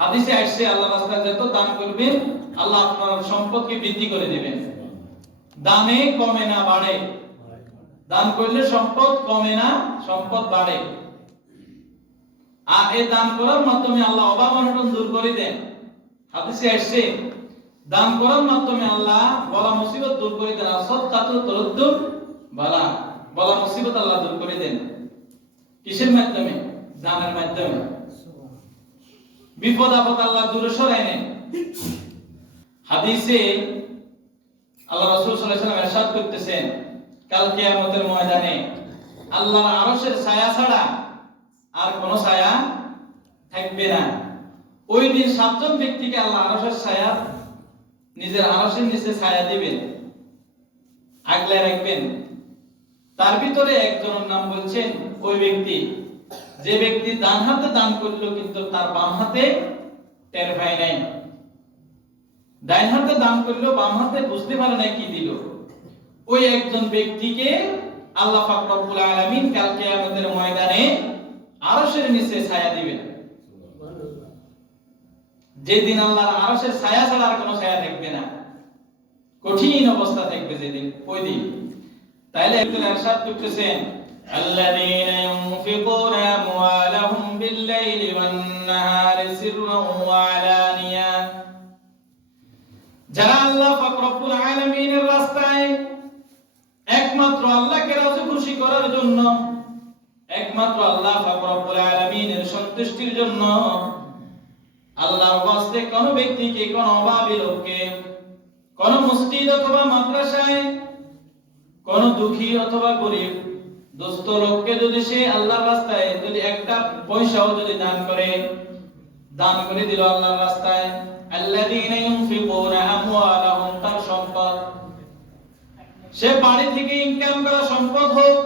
হাদিসে আসছে আল্লাহর রাস্তায় যত দান করবেন আল্লাহ আপনার সম্পদকে বৃদ্ধি করে দিবেন। দানে কমে না বাড়ে। দান করলে সম্পদ কমে না, সম্পদ বাড়ে। আর এই দান করার মাধ্যমে আল্লাহ অভাব অনটন দূর করে দেন। হাদিসে আসছে দান করার মাধ্যমে আল্লাহ বলা মুসিবত দূর করে দেন। সাদকাতু তুরদ্দু বালা, বলা মুসিবত আল্লাহ দূর করে দেন। কিসের মাধ্যমে? দানের মাধ্যমে। বিপদ আপদ আল্লাহ দূরে সরায় নেন। হাদিসে আল্লাহ রাসূল সাল্লাল্লাহু আলাইহি ওয়াসাল্লাম ইরশাদ করতেছেন, কাল কিয়ামতের ময়দানে আল্লাহর আরশের ছায়া ছাড়া আর কোনো ছায়া থাকবে না। ওই দিন সাতজন ব্যক্তিকে আল্লাহ আরশের ছায়া, নিজের আরশের নিচে ছায়া দিবেন, আগলে রাখবেন। তার ভিতরে একজনের নাম বলছেন ওই ব্যক্তি যে ব্যক্তি ডান হাতে দান করলো কিন্তু তার বাম হাতে টের পায় নাই। ডান হাতে দান করলো, বাম হাতে বুঝতে পারে না কি দিল। ওই একজন ব্যক্তিকে আল্লাহ পাক রব্বুল আলামিন কাল কিয়ামতের ময়দানে আরশের নিচে ছায়া দিবেন। যেদিন আল্লাহর আরশের ছায়া ছাড়া আর কোনো ছায়া থাকবে না, কঠিন অবস্থা থাকবে যেদিন, ওই দিন। তাইলে একজন ইরশাদ করতেছেন, আল্লাযীনা ইউনফিকুনা আমওয়ালাহুম বিল-লাইলি ওয়ান-নাহারি সিররান ওয়া আলানিয়া, যারা আল্লাহ পাক রব্বুল আলামিনের রাস্তায় একমাত্র আল্লাহকে রাজি খুশি করার জন্য, একমাত্র আল্লাহ পাক রব্বুল আলামিনের সন্তুষ্টির জন্য আল্লাহর ওয়াস্তে কোন ব্যক্তিকে, কোন অভাবী লোককে, কোন মসজিদ অথবা মাদ্রাসায় কোন দুঃখী অথবা গরীব দুস্থ লোককে যদি সে আল্লাহর রাস্তায় যদি একটা পয়সাও যদি দান করে দিল আল্লাহর রাস্তায়, আল্লাযীনা ইউনফিকুনা আমওয়ালাহুম, তার সম্পদ, সে বাড়ি থেকে ইনকাম করা সম্পদ হোক,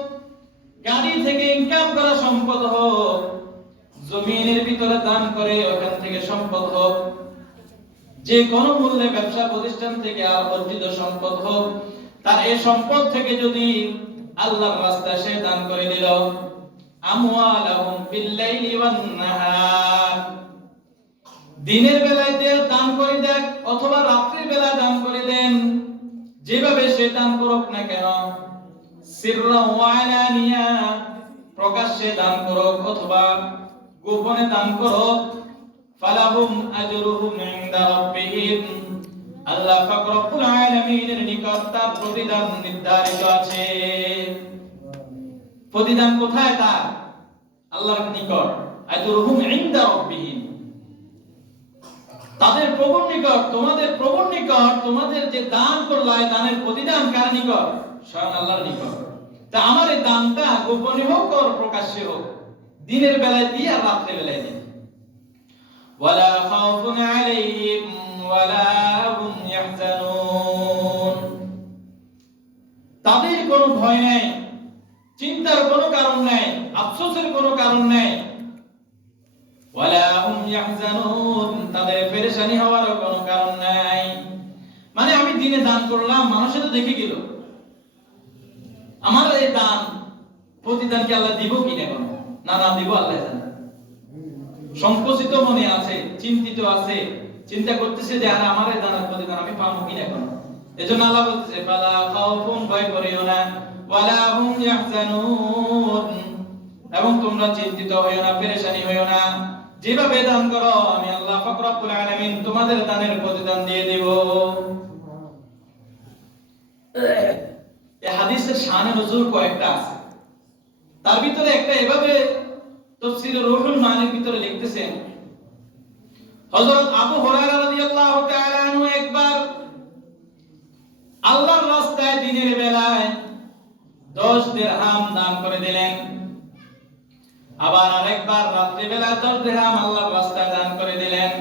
গাড়ি থেকে ইনকাম করা সম্পদ হোক, জমিনের ভিতরে দান করে ওখান থেকে সম্পদ হোক, যে কোনো মূল্যে ব্যবসা প্রতিষ্ঠান থেকে আর অর্জিত সম্পদ হোক, তার এই সম্পদ থেকে যদি আল্লাহর রাস্তায় সে দান করে দিল, আমওয়ালাহুম বিল-লাইলি ওয়ান-নাহার, দিনের বেলায় দান করে দেন অথবা রাত্রির বেলায় দান করে দেন, যেভাবে সে দান করুক না কেন, সিররান ওয়া আলানিয়া, প্রকাশ্যে দান করুক অথবা গোপনে দান করুক, ফালাহুম আজরুহুম ইনদা রাব্বিহিম, আল্লাহ পাক রব্বুল আলামিনের নিকট তার প্রতিদান নির্ধারিত আছে। প্রতিদান কোথায় তার? আল্লাহর নিকট। আজরুহুম ইনদা রাব্বিহিম, তাদের প্রভুর নিকট, তোমাদের প্রভুর নিকট। তোমাদের যে দান করলে দানের প্রতিদান কার নিকট? স্বয়ং আল্লাহর নিকট। তা আমার এই দানটা গোপনে হোক আর প্রকাশ্যে হোক, দিনের বেলায় দিই আর রাতের বেলায় দিই। ওয়ালা খাউফুন আলাইহিম ওয়ালা হুম ইয়াহজানুন, তাদের কোনো ভয় নাই, চিন্তার কোনো কারণ নাই, আফসোসের কোনো কারণ নাই। ওয়ালা হুম ইয়াহজানুন, তাদের পেরেশানি হওয়ার কোনো কারণ নাই। মানে আমি দিনে দান করলাম, মানুষে তো দেখে গেল, আমার এই দান প্রতিদান কি আল্লাহ দিব কি না দিব আল্লাহ জানে। সংকোচিত মনে আছে, চিন্তিত আছে, চিন্তা করতেছে যে আর আমার এই দানের প্রতিদান আমি পাবো কি না। এজন্য আল্লাহ বলতেছে, ফালা খাউফুন, ভয় করিও না, ওয়ালা হুম ইয়াহজানুন, এবং তোমরা চিন্তিত হইও না, পেরেশানি হইও না। যেভাবে দান করো আমি আল্লাহ পাক রব্বুল আলামিন তোমাদের দানের প্রতিদান দিয়ে দেব। এই হাদিসের শানে নজুল কয়েকটা আছে, তার ভিতরে একটা এভাবে তাফসীর রূহুল মানির ভিতরে লিখতেছেন, হযরত আবু হুরায়রা রাদিয়াল্লাহু তাআলা আনহু একবার আল্লাহর রাস্তায় দিনের বেলায় 10 দিরহাম দান করে দিলেন, আবার আরেকবার রাত্রি বেলায় 10 দিরহাম আল্লাহর রাস্তায় দান করে দিলেন।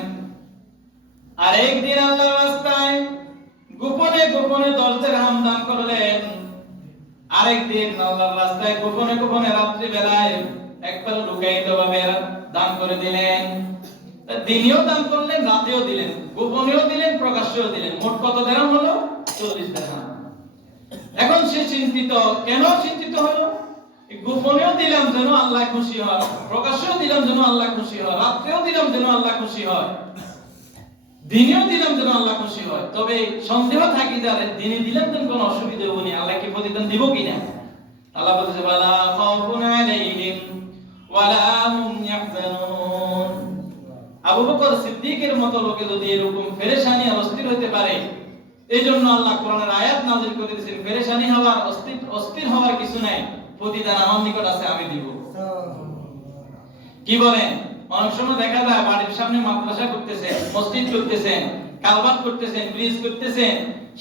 আর একদিন আল্লাহর রাস্তায় গোপনে গোপনে 10 দিরহাম দান করলেন, আরেকদিন আল্লাহর রাস্তায় গোপনে গোপনে রাত্রি বেলায় একবার লুকায়িতভাবে দান করে দিলেন। দিনেও দান করলেন, রাতেও দিলেন, গোপনেও দিলেন, প্রকাশ্যেও দিলেন। মোট কত দিরহাম হলো? 40 দিরহাম। এখন সে চিন্তিত। কেন চিন্তিত হলো? গোপনেও দিলাম যেন আল্লাহ খুশি হয়, প্রকাশ্যেও দিলাম যেন আল্লাহ খুশি হয়, রাত্রেও দিলাম যেন আল্লাহ খুশি হয়, দিনেও দিলাম যেন আল্লাহ খুশি হয়। তবে সন্দেহ থাকি যাদের দিনে দিলাম যেন কোনো অসুবিধা হবে না, আল্লাহকে প্রতিদান দিব কিনা। আল্লাহ বলছে ওয়ালা খাউফুন আলাইহিম ওয়ালা হুম ইয়াহজানুন। আবু বকর সিদ্দিকের মতো লোকে যদি এরকম পেরেশানি অস্থির হতে পারে, এইজন্য আল্লাহ কোরআনের আয়াত নাযিল করে দিয়েছেন পেরেশানি হওয়ার অস্থির হওয়ার কিছু নাই, প্রতিদান আমার নিকট আছে, আমি দিব। কি বলেন? অনেক সময় দেখা যায় বাড়ির সামনে মাদ্রাসা করতেছেন, মসজিদ করতেছেন, কালভার্ট করতেছেন, ব্রিজ করতেছেন,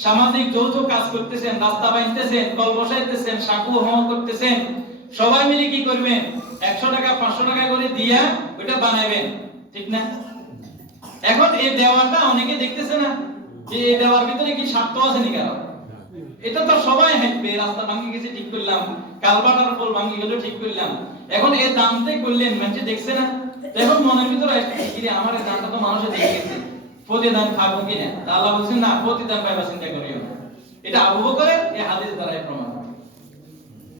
সামাজিক যৌথ কাজ করতেছেন, রাস্তা বানাইতেছেন, কল বসাইতেছেন, সাঁকো হোম করতেছেন, সবাই মিলে কি করবেন? 100 টাকা 500 টাকা করে দিয়া ওটা বানাবেন, ঠিক না? এখন এই দেওয়াটা অনেকে দেখতেছে না যে এই দেওয়ার ভিতরে কি স্বার্থ আছে নাকি? এটা তো সবাই হাঁটবে, রাস্তা ভাঙি গেছে ঠিক করলাম, কালভার্ট আর পোল ভাঙি গেল ঠিক করলাম, এখন এই দামতে করলেন মানুষ দেখছে না? এখন মনের ভিতরে আসছে আমার এই দামটা তো মানুষে দেখে গেছে, প্রতিদান পাবো কিনা? আল্লাহ বলছেন না, প্রতিদান পাইবা চিন্তা করিও না। এটা আবু বকরের এই হাদিস দ্বারা প্রমাণ।